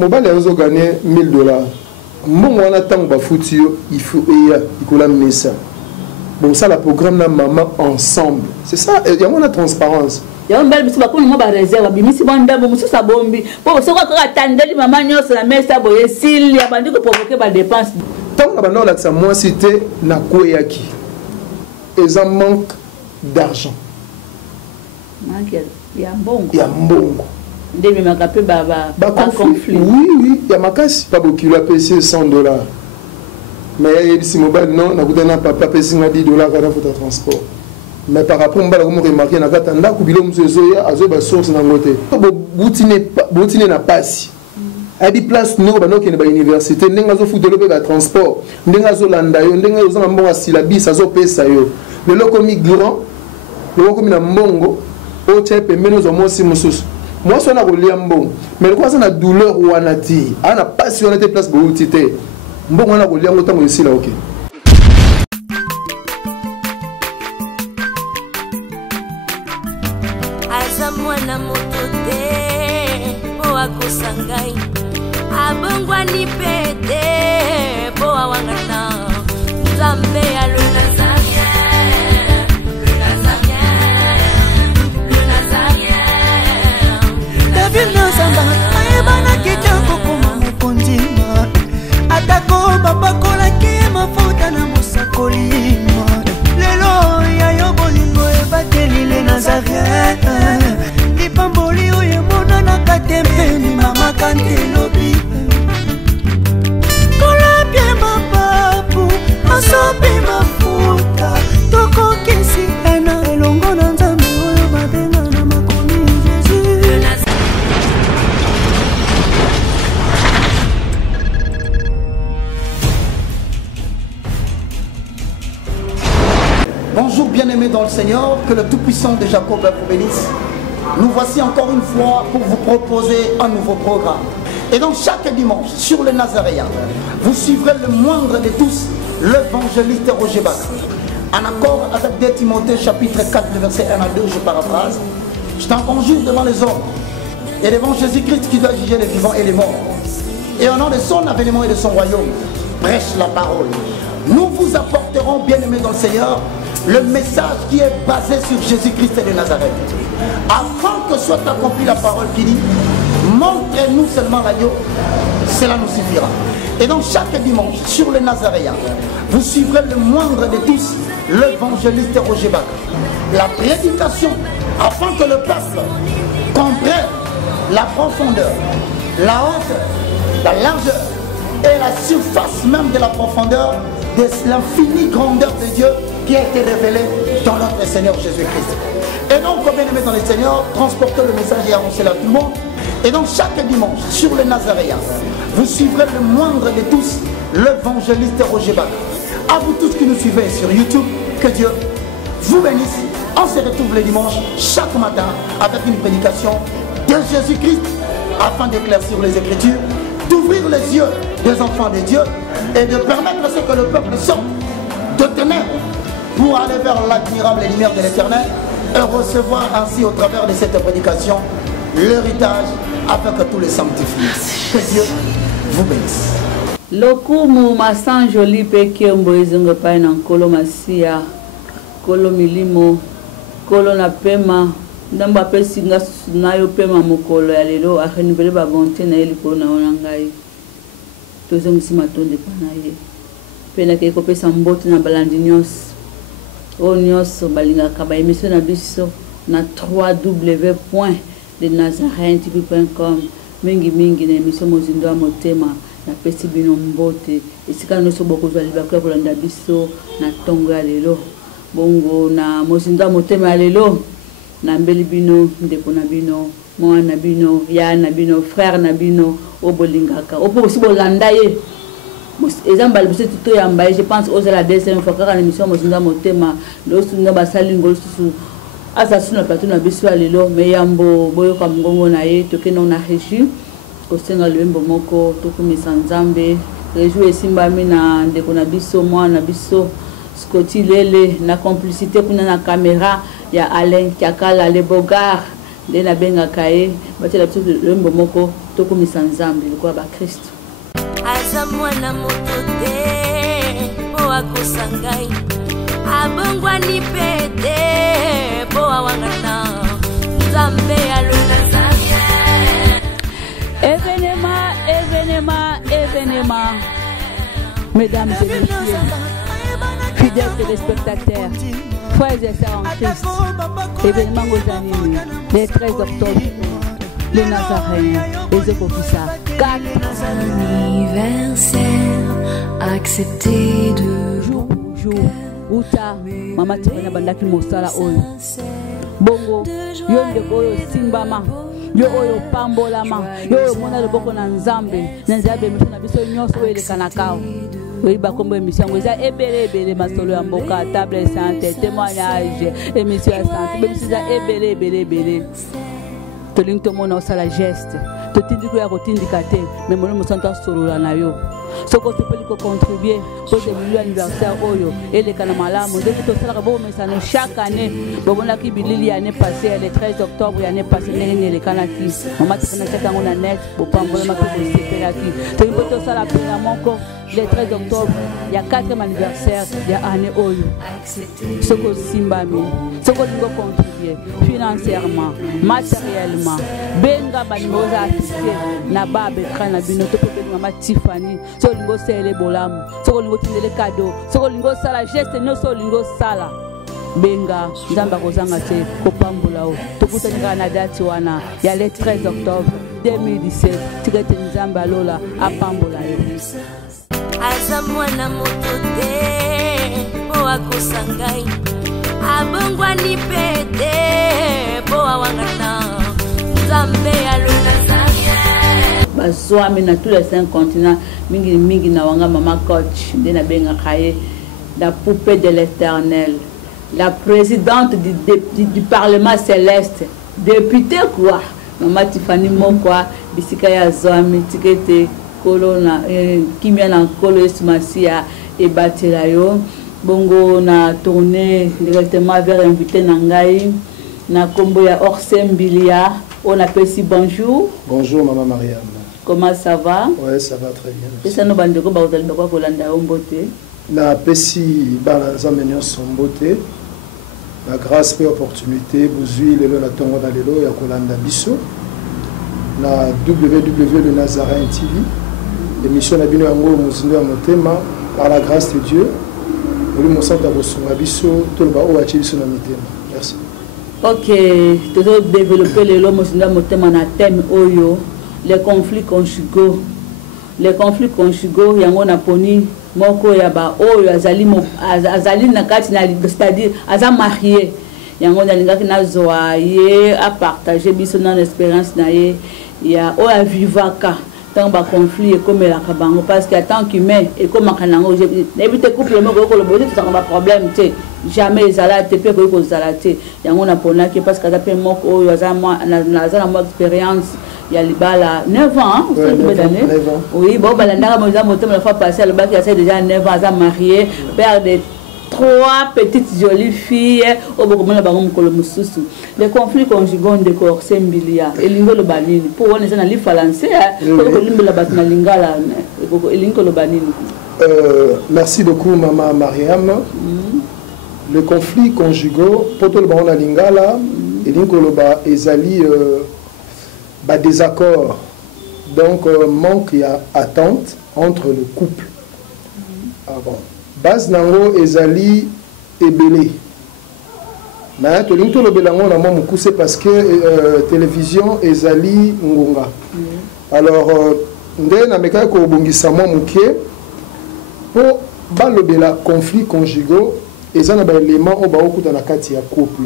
mobile a gagné $1000. Bon, on attend que il faut amener ça. Bon, ça, le programme de maman ensemble. C'est ça, il y a une transparence. Il y a une belle réserve. Moi, c'était Nakoyaki. Ils en manquent d'argent. Il y a un bon. Conflit. Oui, il y a ma casse. Pas beaucoup, il a payé $100. Mais si mobile non, n'a pas papa payé $10 à votre transport. Mais par rapport à ce que vous remarquez, il y a des sources dans le côté. Boutine n'a pas si. Il y a des places qui sont dans l'université, il y a des transports, il y a des landayo, il y a des syllabis, il y a des mais là, comme migrant, comme il y a mongo, au tchèpe, mais nous avons aussi moussous. Moi, je suis un bon, mais quoi, c'est une douleur ou un ati. On n'a pas si on était place pour l'utité. Bon, on a roulé en autant ici là, ok. Azamwana motote, boa kusangai. Abongwani pete, boa wangana. Zambe ya le Nazarien, le Nazarien, le Nazarien. David Nazamba, ayebana kitoko kuma mukondima. Atako babakola ki mafuta na musakolima. Lelo ya yo bolingo ebateli le Nazarien. Lipamboli oye mona na katempeni mama kantelobi. Kola bien mapapu, masopi mafuta. Toko kesi ena elongo na nzambe oyo babenga na makomi Jésus. Bonjour bien-aimés dans le Seigneur, que le Tout-Puissant de Jacob vous bénisse. Nous voici encore une fois pour vous proposer un nouveau programme. Et donc chaque dimanche, sur le Nazaréen, vous suivrez le moindre de tous, l'évangéliste Roger Bach. En accord avec 2 Timothée chapitre 4, verset 1 à 2, je paraphrase. Je t'en conjure devant les hommes et devant Jésus-Christ qui doit juger les vivants et les morts. Et au nom de son avènement et de son royaume, prêche la parole. Nous vous apporterons, bien-aimés dans le Seigneur, le message qui est basé sur Jésus-Christ de Nazareth. Afin que soit accomplie la parole qui dit, montrez-nous seulement l'agneau, cela nous suffira. Et donc chaque dimanche, sur le Nazaréen, vous suivrez le moindre de tous, l'évangéliste Roger Bach. La prédication, afin que le peuple comprenne la profondeur, la hauteur, la largeur et la surface même de la profondeur de l'infinie grandeur de Dieu qui a été révélée dans notre Seigneur Jésus-Christ. Et donc, comme bien aimé dans le Seigneur, transportez le message et annoncez-le à tout le monde. Et donc, chaque dimanche, sur le Nazaréen, vous suivrez le moindre de tous, l'évangéliste Roger Bach. À vous tous qui nous suivez sur YouTube, que Dieu vous bénisse. On se retrouve le dimanche, chaque matin, avec une prédication de Jésus-Christ, afin d'éclaircir les Écritures, d'ouvrir les yeux des enfants de Dieu et de permettre à ce que le peuple sorte de ténèbres pour aller vers l'admirable lumière de l'Éternel et recevoir ainsi au travers de cette prédication l'héritage afin que tous les sanctifient. Que Dieu vous bénisse. Lokumu masan joli peke mboizongo pa na nkolo masia kolo milimo kolo na pema ndamba pesi nga nayo pema mokolo ya lelo ahenibele ba bonté na eli ko na onangai tozo musima tonde pa na ye pena ke ko pesa mbote na balandi nyos o nyos balinga ka ba émission na biso na www.denazarentv.com mingi na émission mozindo ya motema na pesi bino mbote esika noso bokozwa libakula kolanda biso na tongo ya lelo bongo na mozindo ya motema ya lelo na mbeli bino ndeko na bino mwana na bino ya na bino frère na bino obolingaka opo aussi bolanda ye ezamba biso tuto ya mbaye je pense oza la deuxième fois kaka na émission mozindo ya motema losunga basali ngolo susu asa suna plateau na biso ya lelo me yambo boyoka mbongo na ye tokena na régie kosenga lwembo moko tokumisa nzambe rejoue esimbami na ndeko na biso mwana biso Scotty Lele na complicité kuna na caméra ya Alain Kiakala le Bogar nde nabengaka ye batela biso lombo moko tokomisa nzambe lokola bakristo. aza mwana moto te mpo akosa ngai abongwani mpe te mpo awangana nzambe alona nzambe. Événement, mesdames et messieurs, fidèles téléspectateurs, frères et sœurs en Christ, événement aux années, le 13 octobre, le Nazaréen, les Ekofisa, 4 anniversaire, accepté de jour, Uta, Mama Tirena Bandaki Mosala Oyo, Bongo, Yonde Oyo Simbama, yo oyo pambolama yo oyo mona loboko na nzambe na nzambe émission na biso nyonso oyo elekana kao oyiba kombo émission yango eza ebele masolo ya mboka table santé témoignage émission ya santé bémission eza ebele tolingi tomona osala geste totindiko ya kotindika te mais molimo santo asolola na yo soko topeli contribuer pour le anniversaire oyo elekana malamu ndenge tosalaka bomesano chaque année bomonaki bilili année passée le 13 octobre année passée ndenge elekanaki mama tokana chakango na net bopambola maki bosepelaki toyimbo tosala pena moko le 13 octobre ya 4e anniversaire ya année oyo soko simbami soko lingo contribuer financièrement matériellement benga banimoza assisté na babe kana bino topeli mama Tiffany so lingo sele bolamu so lingo tindele cadeau so lingo sala geste no so lingo sala benga nzamba kozanga te kopambola o tokutanika na date wana ya le 13 octobre 2017 tikete nzamba lola apambola yo aza mwana moto te mpo akosa ngai abongwani mpe te mpo awangana nzambe alona nzambe bazwami na tous les 5 continents mingi na wanga mama coach nde nabengaka ye la poupée de l'éternel, la présidente du Parlement céleste, députée quoi, Maman Tiffany Mokwa, bisika ya zoami, tikete kolona, kimia na kolo esmasia et batela yo, bongo na tourné directement vers invité Nangai, na kombo ya Orsembilia, on appelle si bonjour. Bonjour Maman Mariam. Comment ça va? Ouais, ça va très bien. Et ça nous bande ko ba uzali ko kolanda ombote. Na pesi bana zamenyo sombote. La grâce et opportunité buzui lelo na tongo na lelo ya kolanda biso. Na www le Nazaréen TV. Émission na bino yango muzindo ya motema par la grâce de Dieu. Oli mosanta bosunga biso toloba o achi biso na mitema. Merci. OK, toujours développer lelo muzindo ya motema na thème oyo. Les conflits conjugaux. Les conflits conjugaux, yango na poni moko ya ba oyo azali na kati na c'est-à-dire aza marié. Yango na lingaki na zoaye a partager biso dans l'expérience na ye ya o ya vivaka tant ba conflit comme la kabango parce que tant qu'humain et comme kanango éviter couple moko ko lobote ça ba problème té jamais ezala te pe ko zalate yango na pona ki parce que ça pe moko oyo aza na expérience. Il y a libala 9 ans, oui, bon, la fois passée, le bac il a déjà 9 ans, à marié, père de 3 petites jolies filles, au les conflits conjugaux de Orsembilia, et l'ingo le banini, pour on est dans l'île falancée, merci beaucoup, Maman Mariam. Le conflit conjugaux, pour tout le monde, lingala, et l'ingo ezali. Désaccord, donc manque et attente entre le couple. Base nango ezali ebele. Mais to linto lo belango na mo mukuse parce que télévision ezali ngonga. Alors nde na meka ko bongisa mo muke po balobela conflit conjugaux ezana ba élément o ba okuta na kati ya couple.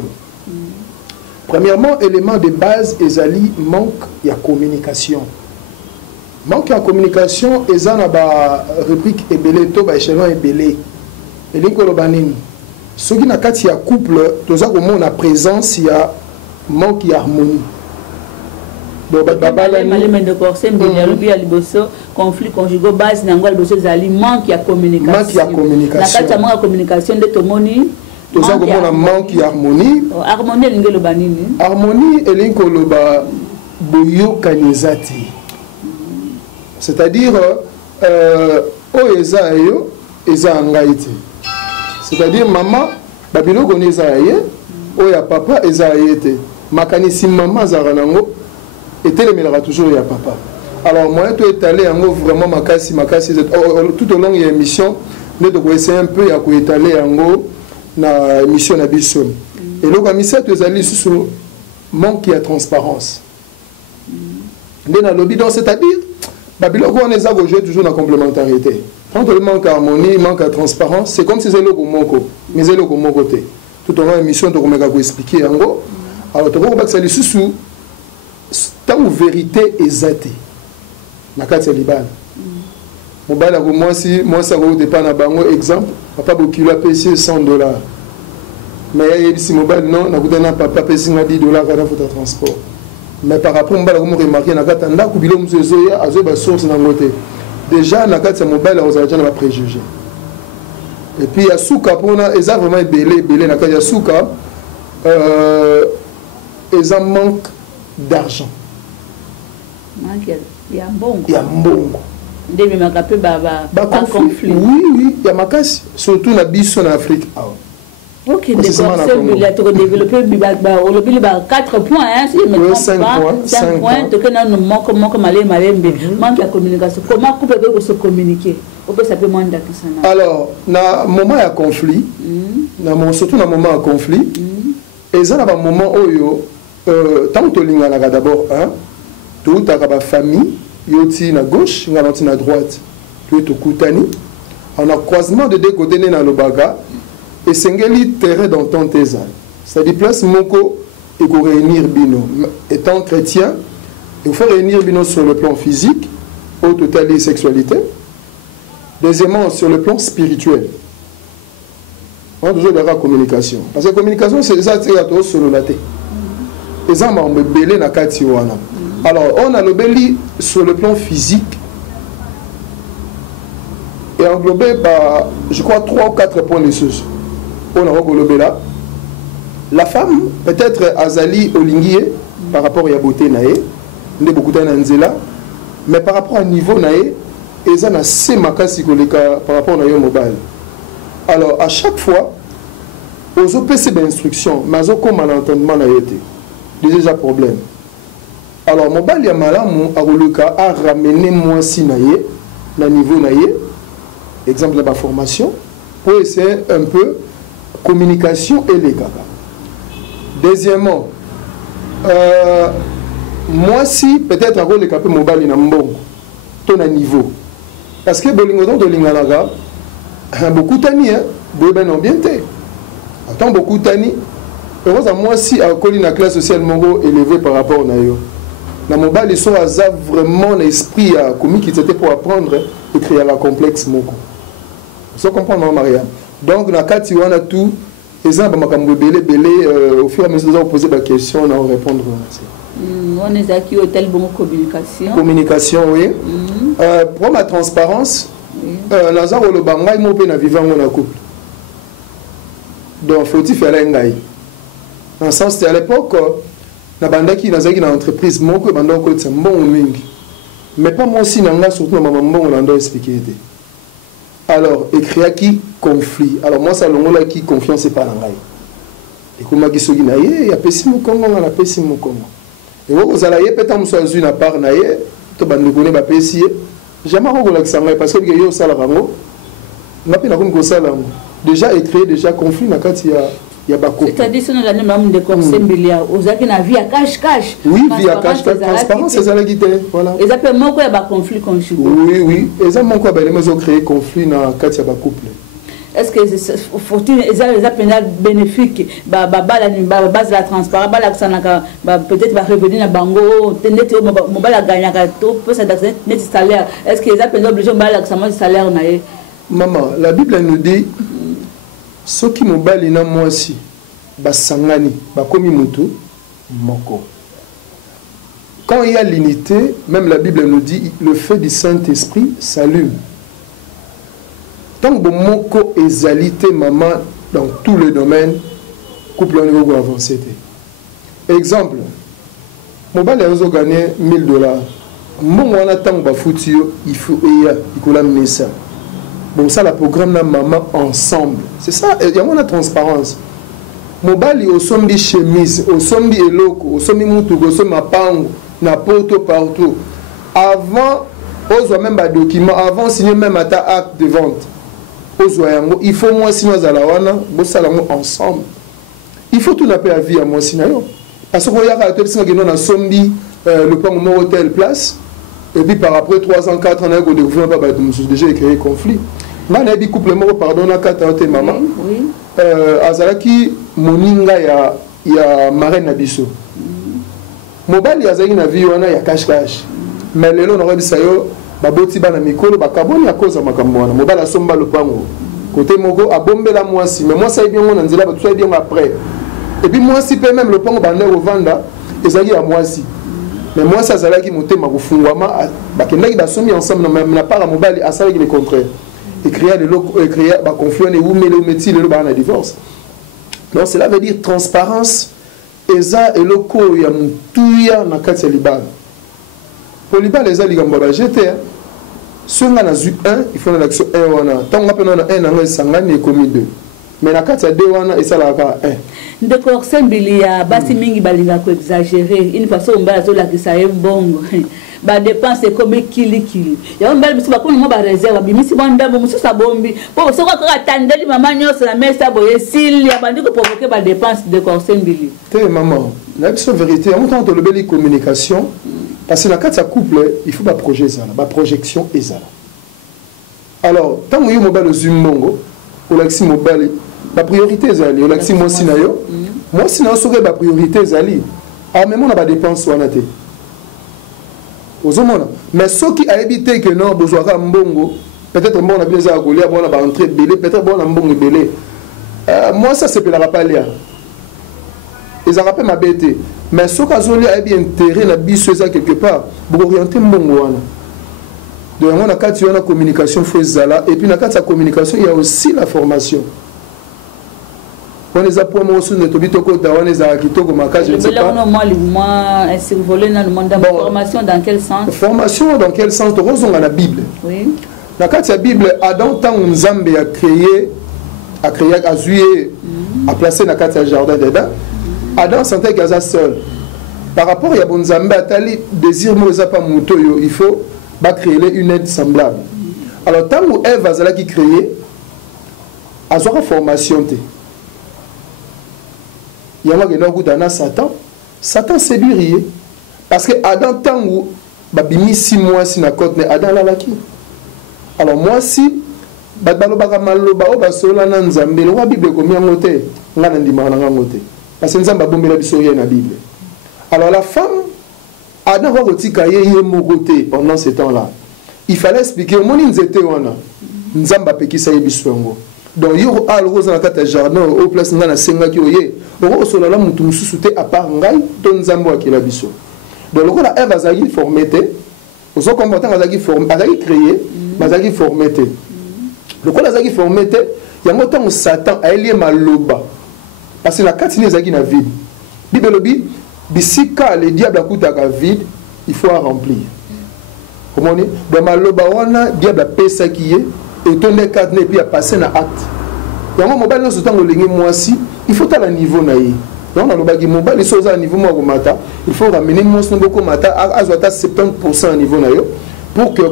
Premièrement, élément de base, ezali manque de communication. Manque de communication, ezana ba réplique ebele to ba échelon ebele. Elinko lobanini. Soki na kati ya couple, toza komona présence ya manque d'harmonie. Conflit conjugal base nango liboso ezali manque de communication. Manque de communication. Na kati ya manque de communication de tomoni Tout ça comme on a manque d'harmonie. Harmonie elingi loba nini? Harmonie elingi loba boyo kanizati. C'est-à-dire o eza yo eza ngaite. C'est-à-dire maman babilo koneza ye o ya papa eza yete. Makanisi maman zaranango etelemela toujours ya papa. Alors moi tu étalé yango vraiment makasi tout au long de l'émission nous devons essayer un peu à étaler yango na émission na biso. Et donc à ça tu allé sur manque de transparence. Dans le lobby donc c'est-à-dire Babylone on est à jouer toujours dans complémentarité. Quand il manque d'harmonie, manque de transparence, c'est comme si c'est le moko, mais c'est le côté. Tout au long de l'émission tu vas expliquer yango. Alors tu vas que c'est sous tant vérité exacte. Nakati Liban. Mon bal moi ça va dépend na bango exemple papa bokilo a payé $100 mais si mon bal non na kutana papa payé $10 kana futa transport mais par rapport mon bal comme remarquer nakata ndako bilo mzozoya azo ba source na ngote déjà nakati mon bal aux agents na préjugé et puis ya souka pona eza vraiment belé nakati ya souka eza manque d'argent. Il y a un bon. Il y a un bon. Conflit. Oui, il y a makasi. Surtout dans biso en Afrique. Ok, d'accord. Il a développé 4 points. Oui, 5 points. 5 points. Donc, nous manquons manque de communication. Comment on peut se communiquer? Alors, dans le moment de conflit, surtout dans le moment de conflit, et ça, dans le moment où, tant que tu as d'abord, tout la famille, yoti na gauche, yoti na droite, tout est au Koutani. On a croisement de deux côtés dans le baga et sengeli terrain d'entente eza. C'est-à-dire place moko et qu'on réunir bino. Étant chrétien, il faut réunir bino sur le plan physique, au total et sexualité. Deuxièmement, sur le plan spirituel. On a toujours la communication. Parce que la communication, c'est ça qui est sur la tête. Et ça, on me belé na kati wana. Alors, on a le belli sur le plan physique et englobé par, je crois, 3 ou 4 points de choses. On a englobé là. La femme, peut-être Azali Olingie, par rapport à Yaboté Nae, on est beaucoup d'anzela, mais par rapport au niveau Nae, ils ont assez makasi par rapport à Nae mobile. Alors, à chaque fois, aux OPC d'instruction, mais aux comme malentendement Nae été. Déjà problème. Alors, mon bal yamalamu a ramené moi si naïe, na niveau naïe, exemple de la formation, pour essayer un peu communication et les gaga. Deuxièmement, moi si peut-être à le capé mon bal na mbongo, ton à niveau, parce que bolingodon de lingalaga, beaucoup tani, ben ambienté, attends beaucoup tani. Heureusement moi si à la classe sociale mongo élevée par rapport à naïo. Dans mon bal, ils sont vraiment l'esprit comique qui était pour apprendre et créer la complexe moko. Vous comprenez, Maria? Donc, dans le cas où on a tout, les gens au fur et à mesure de poser la question, on va répondre. On est acquis au tel bon communication. Communication, oui. Pour la transparence, Lazare ou le Bangaï, mon père n'a vivant en couple. Donc, faut-il faire l'engaï? Dans le sens, c'était à l'époque. Na bandaki nazaki na entreprise moko banda ko tsa mbongo mingi mais pas moi aussi nanga surtout na mbongo na ndo expliquer. Alors écrire qui conflit, alors moi ça longola qui confiance c'est pas ngai et kuma kisogi na ye ya pesi mukongo na pesi mukongo et wo zala ye peta musazu na part na ye to bande kone ba pesi jamais ko la kisanga parce que yo sala rango ngapi na ko sala déjà écrire déjà conflit na kati ya. C'est-à-dire que nous avons des conseils aux acquis na vie à cache. Oui, vie à cache, transparence, c'est ça la guitare. Voilà. Ils appellent mon quoi conflit conjugal. Oui. Ils ont créé conflit dans le couple. Est-ce que faut-il les appeler bénéfiques base la transparence peut-être va revenir à bango net mobile gagner tout peut s'adapter net salaire. Est-ce que les appellent obligés de salaire naé? Maman, la Bible nous dit ceux qui m'ont balé na moi aussi, basangani, bakomi mutu, moko. Quand il y a l'unité, même la Bible nous dit, le feu du Saint-Esprit s'allume. Tant que moko ezalité maman, dans tous les domaines, couple on est avancé. Exemple, mobile a gagné $1000. Mon on attend ba foutio, il faut l'amener ça. Bon ça la programme na maman ensemble. C'est ça, il y a une transparence. Mobile au sommet des chemises, au sommet des locaux, au sommet mutu, au sommet pango, na poto partout. Avant aux même des documents, avant signer même à ta acte de vente. Il faut moi signer à la wana, bon ça ensemble. Il faut tout n'appeler à vie à moi signer. Parce que regarde à tout ça que nous na sombi le plan mon hôtel place. Et puis par après 3 ans 4 ans on a découvert pas déjà créé conflit. Man a dit couple mort pardon na 4 ans maman. Oui. Azalaki moninga ya marraine biso. Mobile yazaki na vie wana ya cash. Mais lelo na rabisa yo baboti bana mikolo bakaboni akoza makambo wana. Mobile asomba le pango. Côté moko abombela mwasi mais moi ça bien on nzela ba tout bien après. Et puis moi si peut même le pango bande revanda ezaki ya mwasi. Mais moi ça zalaki motema kufungwama bakendaki basomi ensemble na para mobile asalaki le contraire. Écrire le loco écrire ba conflit et où mais le métier le ba na divorce. Donc cela veut dire transparence eza eloko ya mutuya na kati ya libala. Pour libala eza likambo ba jeter. Songa na zu 1 il faut na l'action 1 wana. Tant on appelle na 1 na sangani et commis 2. Mais na kati ya 2 wana esala ka 1. Ndeko sembili ya basi mingi balinga ko exagérer une façon mbala zo la kisa mbongo. Ba dépense comme kili. Ya mbala biso ba kono mo ba réserve bimisi banda bo musu sabombi. Po so ko ka tandeli mama nyoso na mesa boye sil ya bandi ko provoquer ba dépense de sembili. Té maman, la vérité en tant que le belle communication parce que na kati ya couple il faut ba projet ça, ba projection ezala. Alors, tant que yo mobile zumbongo ou l'axi mobile la priorité ezali o l'axi mo sinayo. Moi sinayo soke ba priorité ezali. Alors même on a ba dépense wana té. Mais ceux qui a évité que non, besoin mbongo, peut-être bon a bien ça à coller, bon a entrer belé, peut-être bon a mbongo belé. Moi ça c'est pour la rappeler. Ils ont rappelé ma bête. Mais ceux qui a bien intérêt la biso ça quelque part, pour orienter mbongo wana. Donc on a quatre la communication faisala et puis dans quatre communication il y a aussi la formation. On les a pour moi aussi ne tobito ko da on les a kitoko maka je ne sais pas. Moi survoler dans le monde de formation dans quel sens? Formation dans quel sens? Rosons dans la Bible. Oui. Dans la Bible Adam tant Nzambe a créé a joué a placé dans le jardin d'Éden. Adam sentait qu'il était seul. Par rapport à bon Nzambe atali désir moza pas muto yo il faut créer une aide semblable. Alors tant où Ève a qui créé a une formation té. Il y a un Satan. Satan séduit. Parce que Adam, tant où il 6 mois si na côte, Adam l'a laki. Alors moi si, parce que la Bible. Alors la femme, Adam va retirer pendant ce temps-là. Il fallait expliquer, mon inzete wana, nzamba peki sa yebiswengo. Donc yo al rose na kata jardin au place ngana senga ki oye o solo la mutu mususu te à part ngai ton nzambo akila biso. Donc lokola Ève azaki formete ozo comportant azaki formé azaki créé azaki formete. Lokola azaki formete yango tant Satan a lié maloba parce que la katine azaki na vide. Bible bi bisika le diable akutaka vide il faut remplir. Comment on dit dans maloba wana diable a pesa qui est et ton cadre et puis à passer na acte. Il y a un mobile dans ce temps moi si il faut à la niveau naïe. Donc on a le mobile les choses à niveau moi mata, il faut ramener mon beaucoup mata à 70% à niveau naïe pour que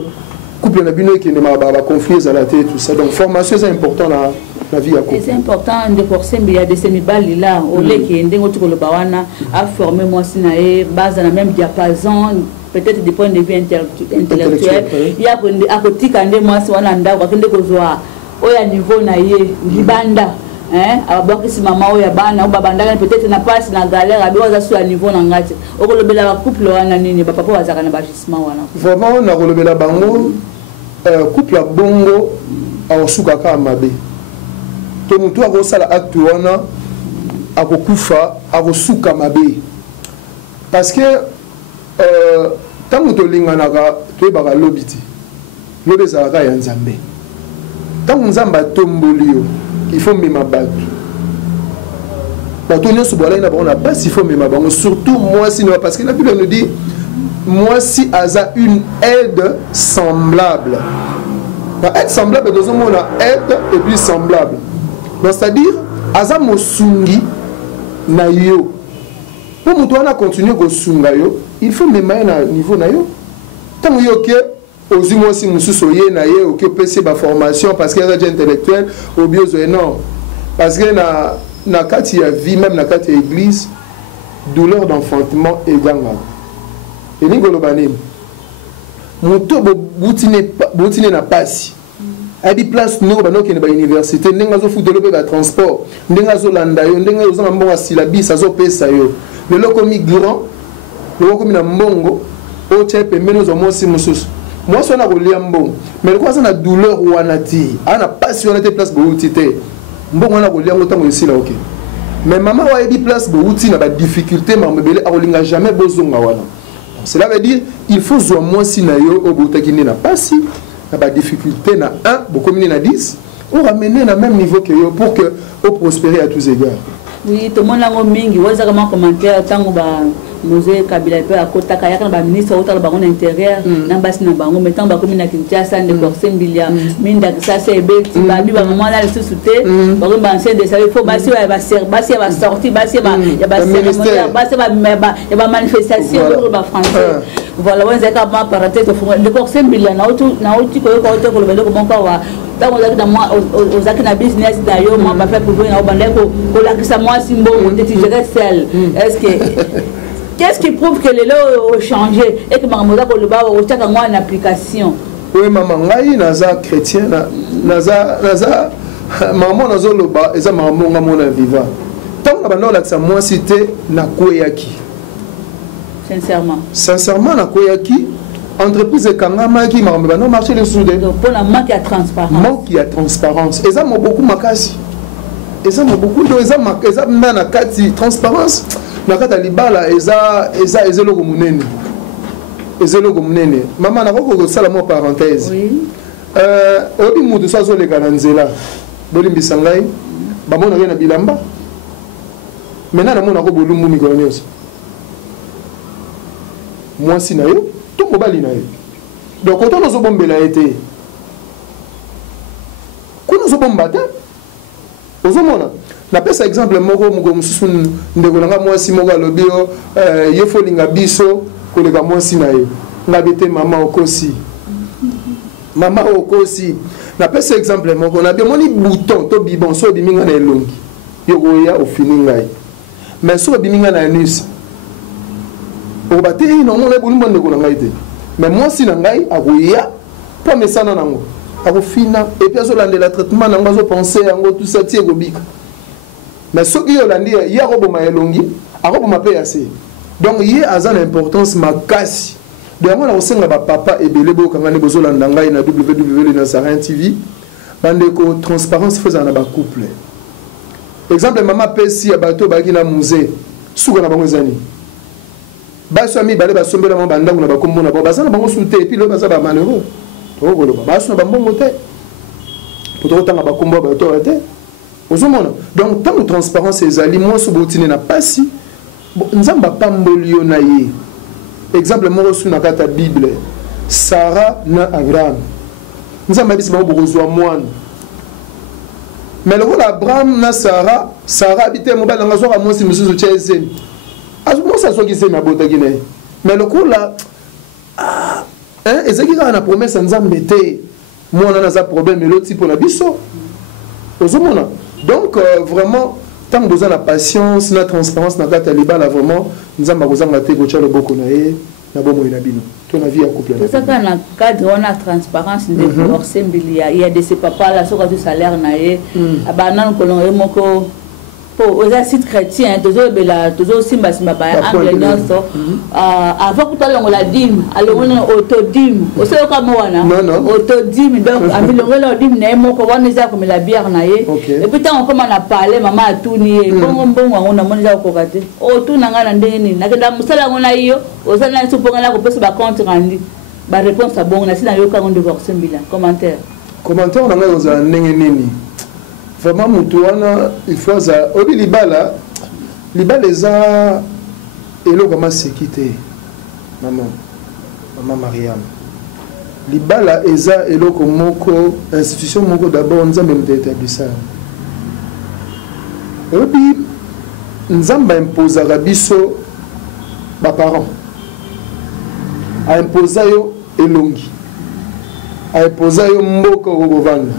couple na bino qui ne m'a pas conflit à la tête tout ça. Donc formation c'est important la vie à couple. C'est important de forcer mais il y a des semi-balles là au lait qui est ndenge to le bawana à former moi si naïe base dans la même diapason. Peut-être du point de vue intellectuel, il y a à côté quand moi si on a ndako akende kozwa oya niveau na ye libanda abaki si mama oya bana babanda peut-être na passe na galère abi waza sur niveau na ngati okolobela ba couple wana nini ba papa wazaka na bajissement wana vraiment na kolobela bango couple ya bongo akosuka ka mabe to mutu akosala acte wana akokufa akosuka mabe parce que tant que tu linganaka tu es baka lobiti lobe zalaka ya nzambe tant que nzamba tomboli yo il faut mema batu bato nyonso boala na bango na basi faut mema bango surtout moi si parce que la Bible nous dit moi si aza une aide semblable. La aide semblable dans un monde aide et puis semblable. Donc c'est-à-dire aza mosungi na yo. Pour nous doit continuer go sunga yo, il faut mema na niveau na yo. Tant yo que aux moi si mususu ye na ye ou que PC ba formation parce qu'il y a des intellectuels au biozo non. Parce que na kati ya vie même na kati ya église douleur d'enfantement et ganga. Et ni golobane. Moto boutine na pasi. A di place no ba no ke na université ndenga zo fu développer ba transport ndenga zo landa yo ndenga zo mbongo silabis azo pesa yo. Le loko migrant le loko mina mbongo o chepe menos o mosi mususu. Moi so na kolia mbongo mais quoi ça na douleur wana ti ana pasi wana te place boutité. Mbongo na kolia ngo tango ici là OK. Mais maman wa di place bouti na ba difficulté ma mbele a kolinga jamais bozonga wana. Cela veut dire il faut zo moi si na yo o botakine na pasi na ba difficulté na 1 beaucoup na 10 on ramener na même niveau que yo pour que au prospérer à tous égards. Oui, tout le monde a mingi, vous avez un commentaire tant que Mosé Kabila peut à côté kaya quand ba ministre au baron intérieur na basi na bango metant ba commune na Kinshasa de Corsen Bilia minda ça c'est beti ba bi ba maman na sous-souté ba ko ba c'est de ça il faut basi va sortir basi ba ya ba cérémonie basi ya ba manifestation pour ba français voilà on zaka ma parenthèse de Corsen Bilia na uti ko ko le belo comment quoi donc aux actes na business d'ailleurs moi ba fait pour na obanda ko la que ça moi simbo on était gérer seul est-ce que qu'est-ce qui prouve que les lois ont changé et que maman a une application? Oui, maman, ngai naza chrétien, naza maman nazo loba, eza maman ngamona viva. Tant que bano la moi cité na koyaki. Sincèrement na koyaki. Entreprise de Kangama qui m'a non marché le soudé. Donc pour la manque à transparence. Manque à transparence. Et ça m'a beaucoup makasi. Et ça m'a beaucoup de ça m'a na kati transparence. Nakata libala eza logo munene. Eza logo munene. Maman na ko sala mo parenthèse. Oui. Obi mutu so zo le kananzela. Bolimbisa ngai. Ba mona na bilamba. Maintenant na mona ko bolumbu mikonyoso. Moi si na yo, to mobali na yo. Donc quand on zo bombela été. Ko zo bombata. Ozomona. Na pesa exemple moko mugo mususu ndeko nanga mwasi moko alobio yefo linga biso kolega mwasi na yo ngabete mama okosi na pesa exemple moko na bi moni bouton to bibon so biminga na elongi yokoya ofini ngai mais so biminga na anus o bate no mona bulumba ndeko nanga ite mais mwasi na ngai akoya po mesana nango akofina et puis azolandela traitement nango azopenser yango tout ça tie kobika. Mais ce qui est là, il y a un robot maélongi, un robot mapé assez. Donc il y a une importance ma casse. Donc on a aussi un papa et belebo quand on est besoin d'engager na www na Sarin TV. Bandeko transparence faisant un couple. Exemple maman pesi abato baki na musée. Souka na bango zani. Baso ami balé ba sombela mo bandangu na bakombo na ba bazana bango souté et puis le baza ba malheureux. To ko ba baso ba mbongo te. Pour tanga bakombo ba to te. Donc, tant de transparence et les moi, ce boutine n'a pas si. Nous n'avons pas mbolio naïe. Exemple, moi, je suis dans la Bible. Sarah na Abraham. Nous avons dit que nous avons moine. Mais le rôle Abraham na Sarah habitait mon bal dans la soirée à moi, si monsieur Tchézen. À ce moment, ça soit qui c'est ma beauté guinée. Mais le coup là, et c'est qui a la promesse, nous avons mis. Moi, on a un problème, mais l'autre type, on a biso. Donc, vraiment, tant que vous avez la patience, la transparence, la taliban, là, vraiment, nous avons besoin de la télé, beaucoup de ton avis à couple. C'est ça qu'on a cadre, on a transparence, il y a de ces papas là, sur le salaire, pour les sites chrétiens, toujours aussi avant que tu la dîme, alors on a autodîme. Au sein de autodîme, donc à la dîme, on comme la bière. Et puis on commence à parler, maman a tout nié. Bon, on a mangé au cocaté. Oh, tout n'a pas d'endéni. N'a que dans le salon, on a eu, au sein de la soupe, on a coupé sur la compte rendu. La réponse à bon, on a si dans le cas on divorce un bilan. Commentaire. Commentaire, on a eu un néni. Vraiment, il faut ça. Obi libala, libala eza eloko masekite maman Mariam libala eza eloko moko institution moko d'abord nzambe moto établisseur et puis nzambe imposaka biso baparents aimposa yo elongi aimposa yo mboka okovanda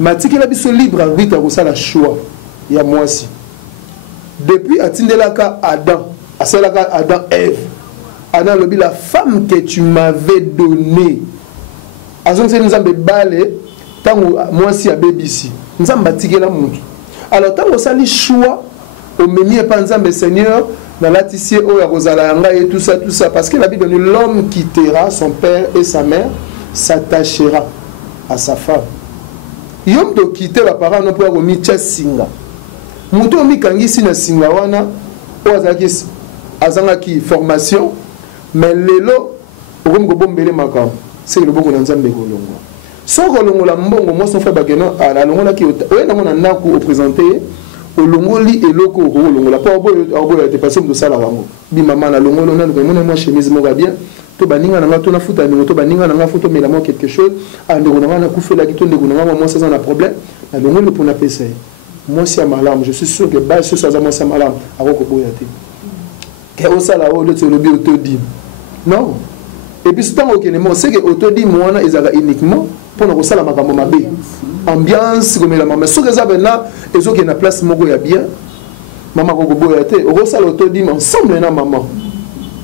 matikela biso libre arbitre akosala choix ya mwasi depuis atindelaka Adam asalaka Adam Ève Adam lobi la femme que tu m'avais donnée azongisi nzambe bale tango mwasi abebisi nzambe atikela mutu alors tango osali choix omemi epa nzambe Seigneur nalatisi oyo akozala yanga et tout ça parce que la Bible dit l'homme quittera son père et sa mère s'attachera à sa femme yom to quitter ba parents no pour komitia singa mutu omikangisi na singa wana oyo azangaki formation mais lelo okomi kobombele makambo c'est le boko na nzambe kolongo soko longola mbongo moi son frère bakeno alongolaki oyo namona ndako oprésente olongoli eloko olongola po oboyo te passé de sala wango bi maman na longolo na mona moi chemise moka bien to baninga na to na futa ningo to baninga na photo mais la moi quelque chose andeko na na kufela ki to ndeko na moi ça na problème na longolo pour na pesa moi c'est malam je suis sûr que ba ce ça moi c'est malam akoko boya te ke osala o le tolobi autodim non et puis c'est ok ne moi c'est que autodim wana ezaka uniquement pour na kosala makambo mabe ambiance comme la maman so que ça bena ezo que na place moko ya bien maman ko boya te o sala autodim ensemble na maman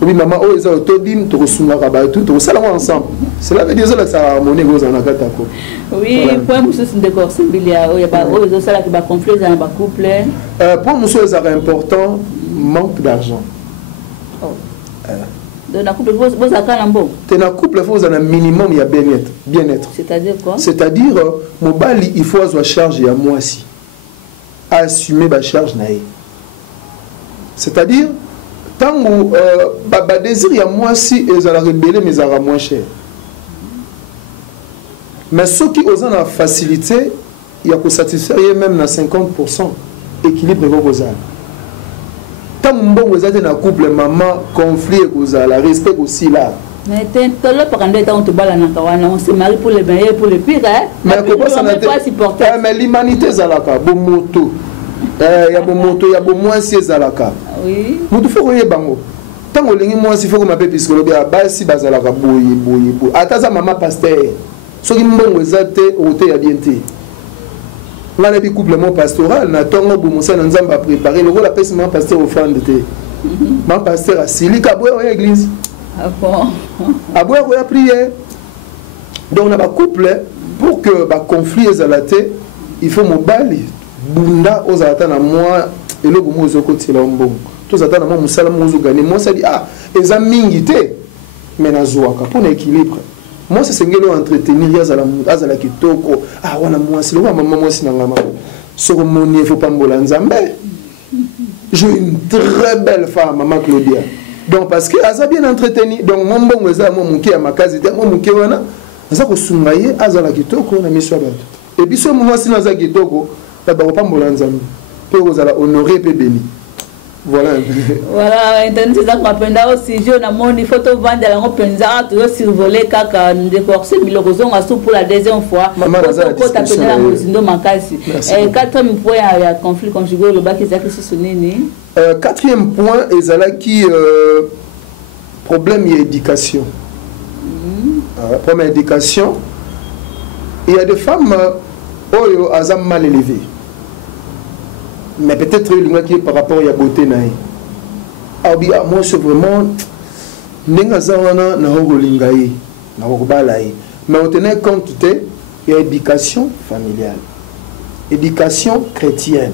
oui maman o eza autodim to kosunga ka ba tout to sala ensemble cela veut dire que ça harmonie goza na katako oui pour nous c'est d'accord simbilia o ya ba o ezo sala ki ba conflit dans ba couple pour nous c'est important manque d'argent dans la couple vous avez un bon dans couple vous avez un minimum il y a bien-être c'est-à-dire quoi c'est-à-dire mobali il faut avoir charge à moi aussi assumer ma charge naïe c'est-à-dire tant que désir il y a moi aussi et ça la rebelle mais ça moins cher mais ceux qui osent la facilité il y a que satisfaire même à 50% équilibre vos âmes. Tant que vous êtes dans un couple, maman, conflit, vous avez respect aussi là. Mais on se marie pour le meilleur et pour le pire. Mais comment ça n'a pas supporté? Mais l'humanité, c'est là. Bon moto. Il y a bon moto, il y a bon moins si c'est là. Oui. Mais il faut que vous bango. Tant que vous moi, il faut que vous psychologue à base si bazala ka boye. Attends, maman pasteur. Ce qui m'ont exalté, au ya bien té. Là, le couplement pastoral, na tongo bomonsa na nzamba préparer le rôle appelle mon pasteur offrande té. Mon pasteur a silika boye en église. Ah bon. A boye a prier. Donc on a un couple pour que ba conflit ezalate, il faut mobali bunda ozalata na moi et le bomo zokoti la mbongo. Tous attendent moi musala mozo gagner. Moi ça dit ah, eza mingi té. Mais na zoaka pour l'équilibre. Moi c'est ce que je entretenir azala kitoko ah wana mwasi loba maman mwasi na ngama soko moni il faut pas mbola nzambe j'ai une très belle femme maman Claudia donc parce que aza bien entretenu donc mon bongo eza mo muke ya makazi te mo muke wana aza ko sungaye azala kitoko na miso bato et puis ce mwasi na za kitoko ba ba pas mbola nzambe pe ozala honoré pe béni. Voilà. Voilà, internet c'est ça qu'on appelle aussi je na moni photo vendre la penza toujours survoler kaka décorser biloko a sous pour la deuxième fois. Maman ko ta pena la mozindo makasi. Quatrième point il y a conflit conjugal le bac ezaki sonné. Quatrième point ezalaki problème y éducation. Première éducation, il y a des femmes oyo azam mal élevées. Mais peut-être qui par rapport à la beauté naï. Ah bien moi c'est vraiment n'enga zawana na hogolingai na hogbalai. Mais on tenait compte il y a éducation familiale, éducation chrétienne.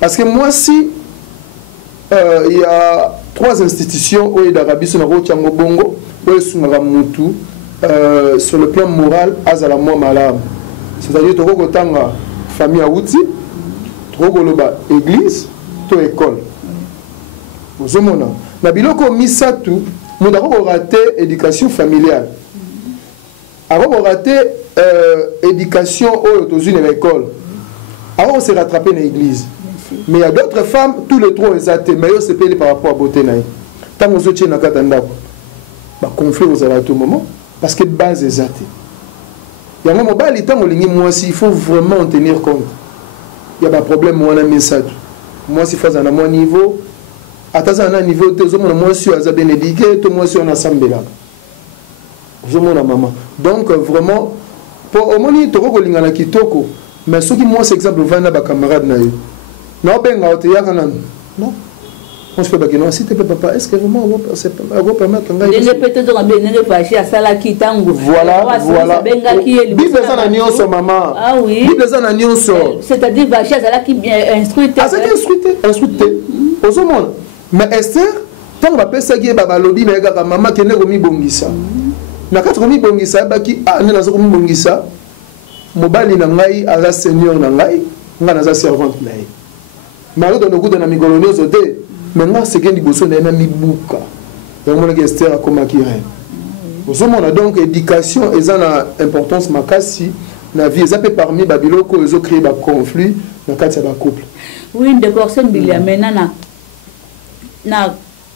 Parce que moi si il y a 3 institutions où d'Arabie sur le Tchango Bongo où sunga mutu sur le plan moral azala moi malam. C'est-à-dire to kotanga famille outi église to école. Vous avez na biloko misatu muda ko raté éducation familiale. Avant raté éducation aux une école. Avant on s'est rattrapé dans l'église. Mais il y a d'autres femmes, tous les trois ils athées, mais c'est payé par rapport à beauté. Tant que vous êtes dans le conflit aux à tout moment, parce que base est athée. Il y a un moment où il faut vraiment en tenir compte. Il y a un problème, moi, on a ça. Moi, si je fais un bon niveau, à un niveau, moi, je suis bien éduqué, moi, je suis en assemblée. Donc, vraiment, pour au moins, il y a un kitoko. Mais ce qui moi, c'est exemple, il y a un camarade. Non, non. On se fait pas que non, si tu peux pas, est-ce que vraiment c'est pas permettre qu'on gagne? Voilà, voilà. Bible ça n'a nion son maman. Ah oui. Bible ça n'a nion son. C'est-à-dire vacher ça qui bien instruite. Ah c'est instruite. Au monde. Mais Esther, tant on va pas ça qui est baba lobby mais gars maman qui n'est remis bongisa. Na quatre remis bongisa ba qui a na zo remis bongisa. Mobali na ngai aza seigneur na ngai, nga na za servante na ye. Mais alors dans le goût de la migolonio zote. Maintenant, c'est qu'il y a des personnes qui ont mis beaucoup. Donc, on a Esther comme Akiré. Donc, l'éducation est une importance makasi dans la vie. Ça peut parmi les Babylons qui ont créé des conflits dans le couple. Oui, des personnes qui ont maintenant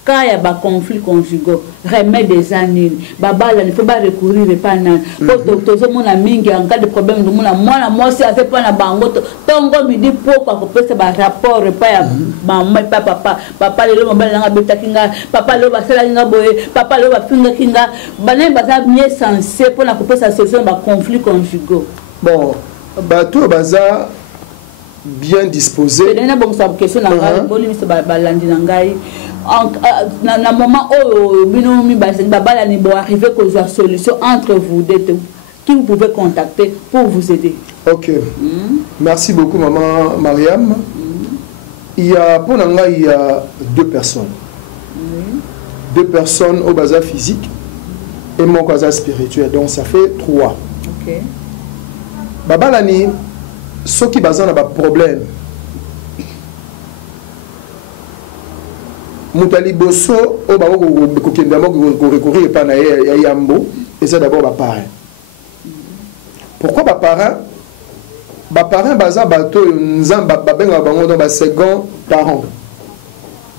quand il y a des conflits conjugaux, remède des années. Baba, il ne faut pas recourir pas nan. Pour tout le monde a mis en cas de problème, moi c'est avec pas na bango. Tongo me dit pourquoi qu'on peut se rapport pas maman papa le mobile na beta kinga, papa le ba sala kinga boye, papa le ba finga kinga. Bané baza mieux censé pour la couper sa solution des conflits conjugaux. Bon, bateau baza bien disposé. C'est une bonne question na boli mi se balandi na ngai. Na moment où binomi babala ni bo arriver que la solution entre vous deux qui vous pouvez contacter pour vous aider. OK. Merci beaucoup maman Mariam. Il y a pour nanga il y a deux personnes. Deux personnes au bazar physique et mon bazar spirituel. Donc ça fait 3. OK. Babala ni ceux qui bazar na ba problème. Moutali Bosso, au bas où recourir pas na yambo, et c'est d'abord ma parrain. Pourquoi ma parrain? Ma parrain baza bateau nzamba babenga bango dans ba second parent.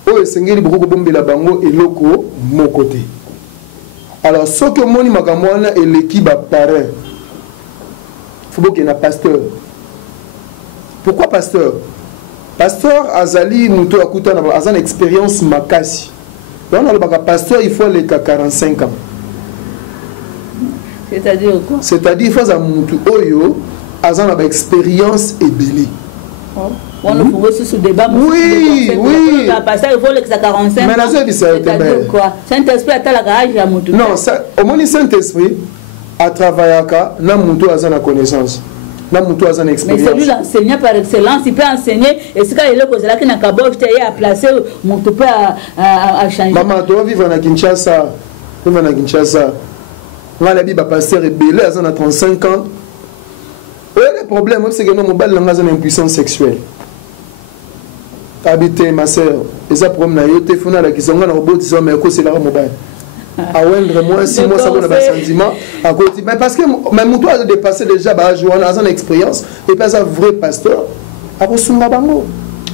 O esengeli beaucoup bombe la bango et loko mon côté. Alors ce que moni makamwana et l'équipe ba parrain. Faut qu'il y ait un pasteur. Pourquoi pasteur? Pasteur Azali Mouto Akuta a une expérience makasi. Donc, le pasteur, il faut les 45 ans. C'est-à-dire quoi? C'est-à-dire qu'il faut un Mouto Oyo, a une expérience et bili. On le pouvait sous débat. Oui, oui. Pasteur, il faut les 45 ans. Mais la c'est c'est-à-dire quoi? Saint-Esprit a la garage à Mouto. Non, au moins, Saint-Esprit a travaillé à Mouto a une connaissance. Mais c'est lui l'enseignant par excellence, il peut enseigner et c'est quand il est là qu'il n'a qu'à placer mon toupé à changer. Maman, tu vas vivre à Kinshasa. Tu vas à Kinshasa. Moi, la Bible pasteur est belé, elle a 35 ans. Le problème, c'est que nous avons une impuissance sexuelle. Habiter ma soeur, et ça problème, il y a des téléphone qui sont en robot, ils ont mis c'est là mobile. À Wendre, moi, 6 mois, ça va avoir un sentiment. Mais parce que même toi, de dépasser déjà, on a une expérience, et pas un vrai pasteur, à Rosunga Bango.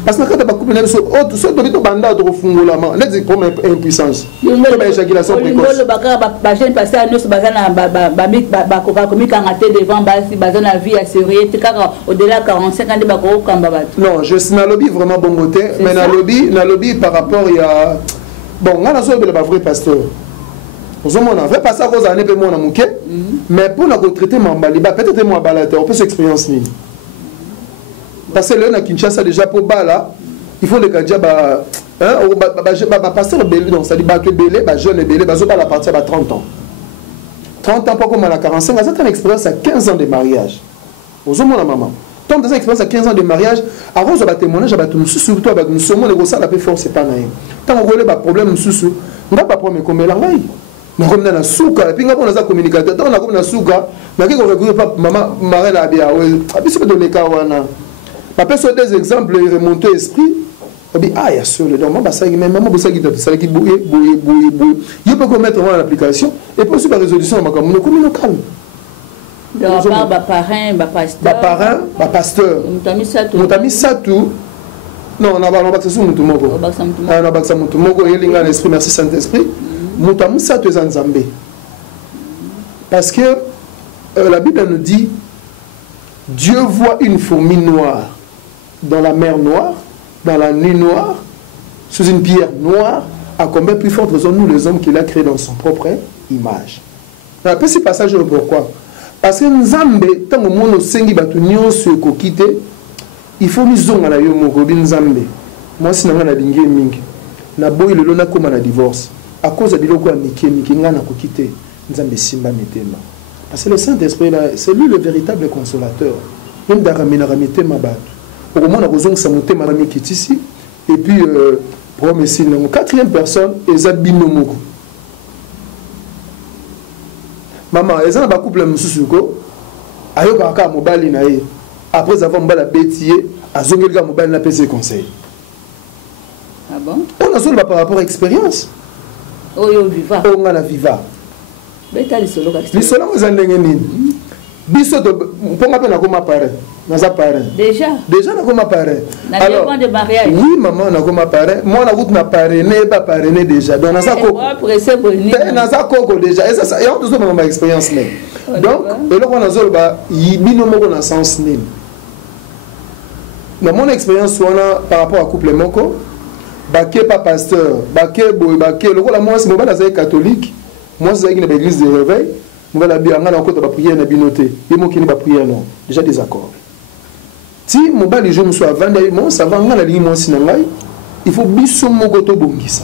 Parce que quand tu as coupé les choses, tu sais, tu as banda de refungo la main. Là, c'est comme impuissance. Tu as éjaculation précoce. Le pasteur, nous sommes au-delà de 45 ans, non, je suis dans le lobby vraiment bon côté, mais dans le lobby par rapport, il y a. Bon, on a un vrai pasteur. On a un vrai pasteur qui a un peu moins de mais pour nous traiter peut-être moins balateur, on peut s'expérience. Parce que là, on a Kinshasa déjà pour Bala, il faut le dire pasteur belé, donc ça dit que belé, jeune belé, la partie à 30 ans. 30 ans, pas comme à 45 ans, c'est une expérience à 15 ans de mariage. Aux hommes, maman. Tant de expérience à 15 ans de mariage, avant de témoignage, surtout avec nous sommes les ça la paix force pas naïf. Tant on voit les problèmes sous, on va pas prendre comme la veille. On comme dans la souka, et puis on a un communicateur, on a comme la souka, mais qui ne pas maman marraine à bien, puis c'est de l'écawana. Après sur des exemples, il remonte l'esprit. On dit ah il y a sur le moment bah ça même maman ça qui bouille. Il peut mettre en application et pour sur la résolution comme nous calme. Parrain, pasteur. Moutami Satou. Non, on a baksa sur mutumoko. On a baksa mutumoko et linga l'esprit merci Saint-Esprit. Mutamu sa tu nzambe. Parce que la Bible nous dit Dieu voit une fourmi noire dans la mer noire, dans la nuit noire, sous une pierre noire, à combien plus forte nous les hommes qu'il a créés dans son propre image. On appelle ce passage pourquoi? Parce que Nzambe, tant que mon sengi batunyo se kokite, il faut nous zonga na yo mokobi Nzambe. Moi si nanga na bingi mingi, na boy le lona comme na divorce. À cause de biloko miki nga na kokite, Nzambe simba metema. Parce que le Saint-Esprit là, c'est lui le véritable consolateur. Même d'aramena rametema batu. Au moment où on a sa motema ramiki ici, et puis promesse non quatrième personne ezabino moko. Maman, ils ont un couple mususuko. Ayo kaka mobali na ye. Après avoir mbala bétier, azongeli ka mobali na pese conseil. Ah bon? On a solo par rapport à expérience. Oh yo viva. On a la viva. Beta li solo ka. Li solo mo zandenge nini? Biso to ponga pe na koma parrain. Naza parrain. Déjà na koma parrain. Alors de mariage. Oui maman na koma parrain. Moi na route na parrainé pas parrainé déjà. Donc naza ko. Pressé boni. Naza koko déjà. Et ça y a tout ça ma expérience là. Donc et là on a zolo ba yibino moko na sens nini. Dans mon expérience par rapport à couple moko, baké pas pasteur, baké boy baké le la moi c'est moi dans catholique. Moi c'est une église de réveil. Moi la bien on a encore pas prière na binoté. Et moi qui ne pas prière non. Déjà des accords. Si mon bas les jours soit vendre moi ça va ngala li moi sinangai. Il faut biso moko to bongisa.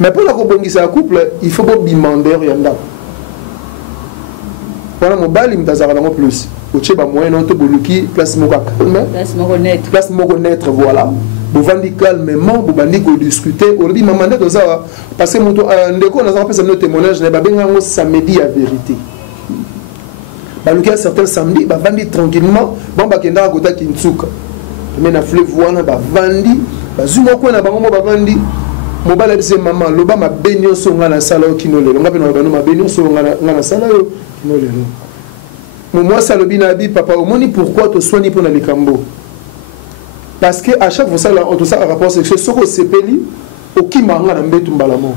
Mais pour la bongisa couple, il faut pas bimander yanda. Voilà mon bal il m'tazara dans plus. Au tcheba moyen non to boluki place moko calme. Place moko naître voilà. Vous vendez calmement, vous bandez que discuter. Aujourd'hui, maman de ça parce que mon ndeko on a fait notre témoignage ne ba benga ngo samedi à vérité. Ba lukia certains samedi ba vandi tranquillement, bon ba kenda kota Kintsuka. Mais na fleuve wana ba vandi, ba zuma ko na bango ba vandi. Mobala bise maman loba ma benyo so ngana sala o kinole. Nga pe na ba no ma benyo so ngana sala yo kinole. Moi ça le binabi papa au moni pourquoi te soigner pour na likambo. Parce que à chaque fois ça on tout ça rapport sexuel soko sepeli okimanga na mbetu mbalamo.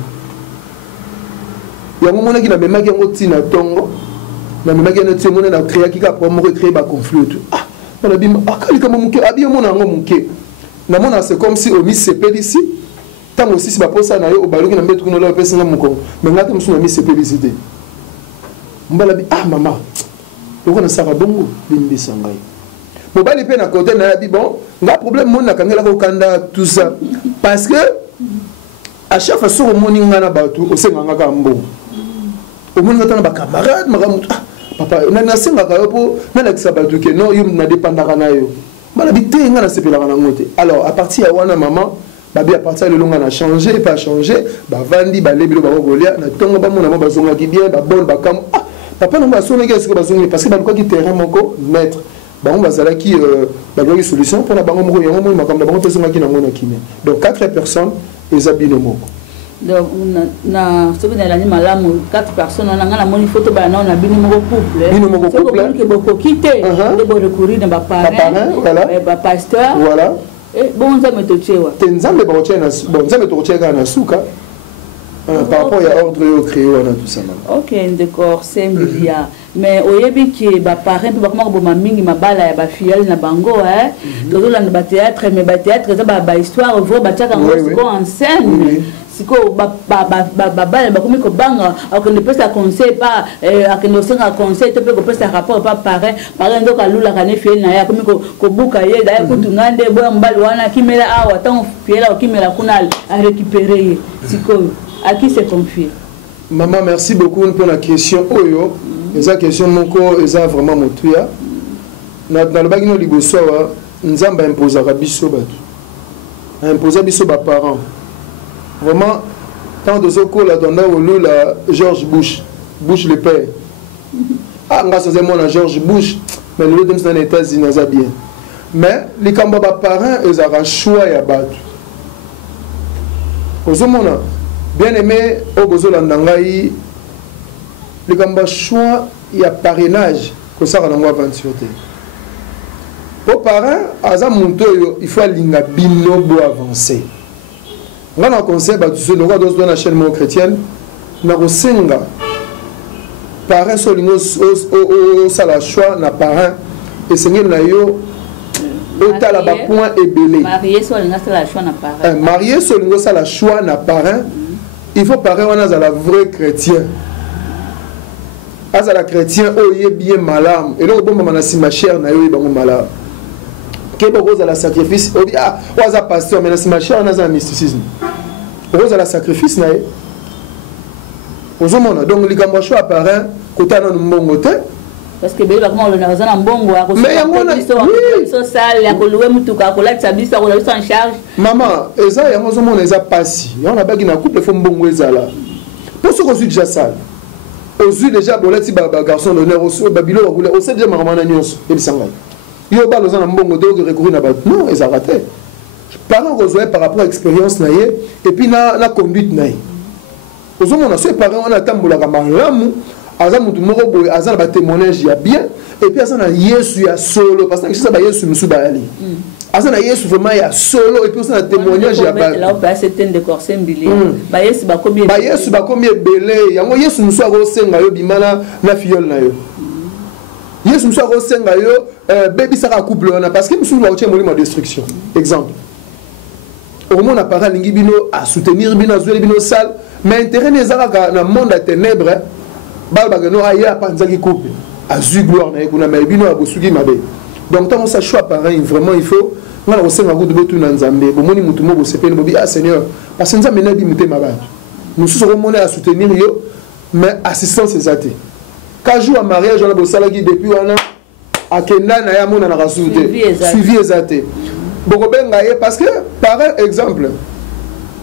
Ya mo mona ki na memaki ngo tina tongo. Na memaki na timo na créer ki ka pour mo créer ba conflit tout. Ah, on a bim akali kama muke abi mo na ngo muke. Na mona c'est comme si o mi sepeli ici. Tant aussi si ba posa na yo o baluki na mbetu kuno la pesa nga muko. Mais ngata musu na mi sepeli cité. Mbala bi ah maman. Pourquoi na sara bongo bimbi sangai. Mobali pe na côté na bi bon, nga problème mon na kangela ko kanda tout ça parce que à chaque fois sur moni nga na batu o senga nga kambo. O moni nga na ba camarade magamu ah papa na senga ka yo po na la kisabatu ke non yum na dépendaka na yo. Bala bi te nga na sepela na ngote. Alors à partir ya wana maman babi à partir le longa na changer pas changer ba vandi ba lebilo ba golia na tonga ba mona ba zonga ki bien ba bon ba kam ah papa na ba songa ke ce que ba zonga parce que ba ko ki terrain moko maître. Bon, bazala qui une solution pour la banque moko yango mo makamba bango pesonga ki nango na kimé. Donc 4 personnes les abino moko. Donc na soki na lani malamu 4 personnes on a ngana moni photo ba na bino moko couple. Bino moko couple. Que beaucoup quitter de bon recourir na ba parrain, voilà. Ba pasteur. Voilà. Et bon ça me tochewa. Tenzambe ba oche na bon nzambe to oche na suka. Par rapport à ordre créé on a tout ça. OK, d'accord, c'est milliard. Mais oyebi ki ba parrain pe ba comment bo mingi mabala ya ba filiale na bango tozo la ba théâtre mais ba théâtre ça ba histoire vrai ba tchaka ngo en scène siko ba ba komi ko banga akende pesa conseil pas akende senga conseil to pe ko pesa rapport pas parrain ndo ka lula ka ne filiale na ya komi ko buka ye da ko tungande bo mbali wana kimela awa tant filiale o kimela kuna a récupérer siko à qui c'est confié. Maman, merci beaucoup pour la question. Oyo, esa question moko esa vraiment motuya. Na le bagino liboso wa nzamba imposa ka biso batu. Imposa biso ba parents. Vraiment tant de zoko la donna olu la George Bush, Bush le père. Ah nga ça c'est mon George Bush, mais le dem dans les États-Unis ça bien. Mais les kamba ba parents ils ont choix ya batu. Ozomona bien aimé au Bozo Landangaï, le gamba choix, il y a parrainage que ça va aventure. Pour parrain, il faut alinga bino pour avancer. On a un conseil, dans la chaîne chrétienne, na kosenga parrain solingo au sala choix na parrain et sengel na yo otala ba point ebelé marié solingo sala choix na parrain marié solingo sala choix na parrain il faut parrain on a la vrai chrétien azala chrétien oye bien malam et donc bon mama si ma chère na yo bango malam ke boko za la sacrifice obi ah oza pasteur mais si ma chère na za mysticisme oza la sacrifice na ye. Donc les gamins choix parrain côté dans mbongo te parce que bébé comment on a besoin mbongo a mais yango sale ya koluwe mutuka kola tsabiso kola en charge maman eza yango zo mona eza pasi on a bagi na couple fo mbongo ezala pour ce qu'on suit déjà sale aux déjà bolati ba garçon d'honneur au babilo au sait déjà maman na nyonso et bisanga yo ba lozana mbongo de recourir na ba non eza raté parents rejoint par rapport à expérience na ye et puis na conduite na ye. Aux hommes, on a ce parents, on a tambola malamu, azamu tu moko boy, azana ba témoignage ya bien, et puis azana Yesu ya solo, parce que ça ba Yesu musu ba ali. Azana Yesu vraiment ya solo, et puis azana témoignage ya ba. Là on peut acheter de corset mbilé. Ba Yesu ba combien? Ba Yesu ba combien belé? Yango Yesu musu ako senga yo bimana na fiole na yo. Yesu musu ako senga yo baby saka couple na parce que musu ba otie molimo destruction. Exemple. Au moins on a parlé lingi bino à soutenir bino azwe bino sale. Mais intérêt n'est pas dans le monde des ténèbres. Balbagano aïe à panzaki coupe. Azu gloire na ekuna maibino abosugi mabe. Donc tant on sa choix pareil vraiment il faut on a aussi un goût de betu na nzambe. Bo moni mutu mo bo sepeli bo bi ah Seigneur parce que nzambe na bi muté maba. Nous serons monés à soutenir yo mais assistance ezate. Ka jour à mariage on a bo salaki depuis wana akenda na ya mona na rasute. Suivi ezate. Boko benga parce que par exemple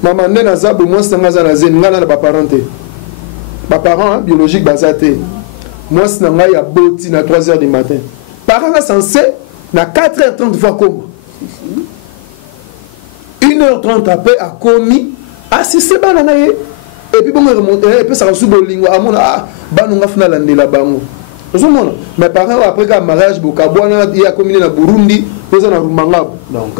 maman nena zabu moi c'est nga za zen nga na ba parenté ba parents biologique bazate moi c'est nga ya boti na 3h du matin parents là censé na 4h30 fois comme 1h30 après a commis assisté bana na ye et puis bon remonter et puis ça sous bolingo amona ah banu nga fina landela bango ozomona mes parents après ka mariage bokabwana ya commis na Burundi poza na Rumangabo donc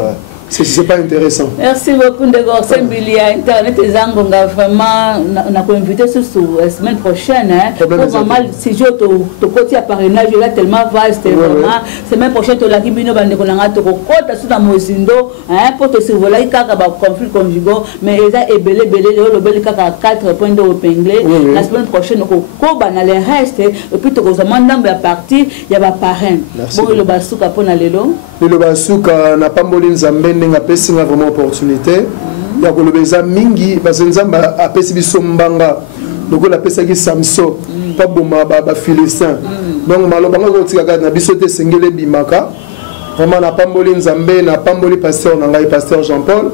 c'est pas intéressant. Merci beaucoup de Gorsembili à Internet et Zangonga. Vraiment, on a invité sur la semaine prochaine. Pour vraiment, si je te côté à parrainage, là tellement vaste, vraiment. Semaine prochaine, tu l'as dit, bino bande konanga to kota sur la mozindo, pour te survoler il y a conflit conjugal, mais il y a belé le belé kaka 4 points de épinglé. La semaine prochaine, on va dans les restes et puis tu vas demander à partir, il y a pas parrain. Bon, le basuka pour nalelo. Le basuka n'a pas molin zambé. N'a pas vraiment opportunité. Il y a des mingi parce que nous avons appelé biso mbanga. Donc la pesa qui Samson, pas boma ba Philistin. Donc malobanga ko tika na biso te sengele bimaka. Vraiment n'a pas mboli nzambe, n'a pas mboli pasteur nanga pasteur Jean-Paul,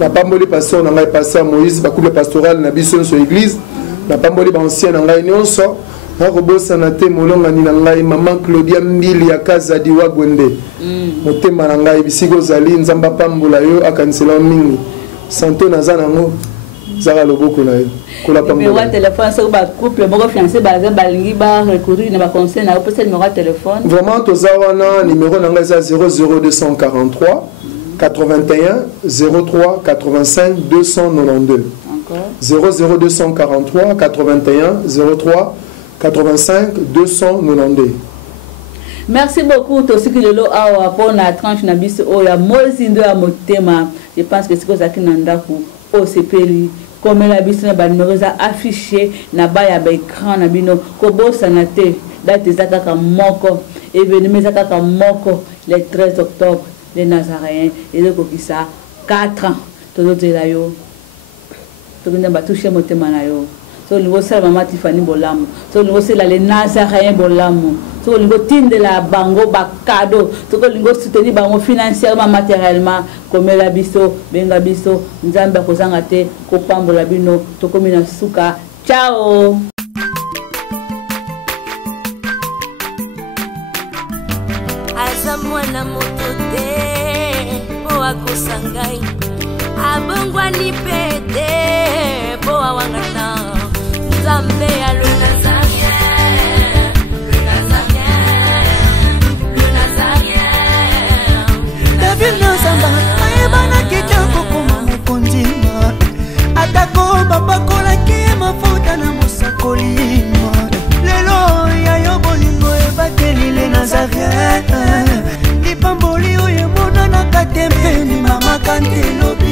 n'a pas mboli pasteur nanga pasteur Moïse, ba couple pastoral na biso sur église, n'a pas mboli ba ancien nanga nyonso. Robosa na te molonga ni ngai maman Claudia Mbili ya kaza diwa gwende motema na ngai bisiko zali nzamba pambula yo akansela mingi santo nazana ngo zara loboko na yo kola pambula numéro de téléphone sur ba couple moko fiancé ba za balingi ba recourir na ba conseil na peut numéro de téléphone vraiment tozawana numéro na ngai za 00243 81 03 85 292 encore 00243 81 03 85 292. Merci beaucoup aussi que le awa pour la tranche na biso oya mozindo ya motema. Je pense que c'est quoi ça qui nanda ku OCPL comme la biso na ba numéro za affiché na ba ya ba écran na bino ko bossa na te date zakaka moko événement zakaka moko le 13 octobre les Nazaréens et le kokisa 4 ans todo la yo to bina ba toucher motema na yo. So niveau ça maman Tiffany Bolamu, so niveau c'est les Nazaréens Bolamu, so niveau tinde la bango ba cadeau, so niveau soutenir bango financièrement matériellement comme la biso benga biso nzamba kozanga te ko pambola bino to komina suka. Ciao. Azamwana motote po akosangai abongwa ni pete po awangana Zambe à le Nazarien, le Nazarien, le Nazarien, Antelope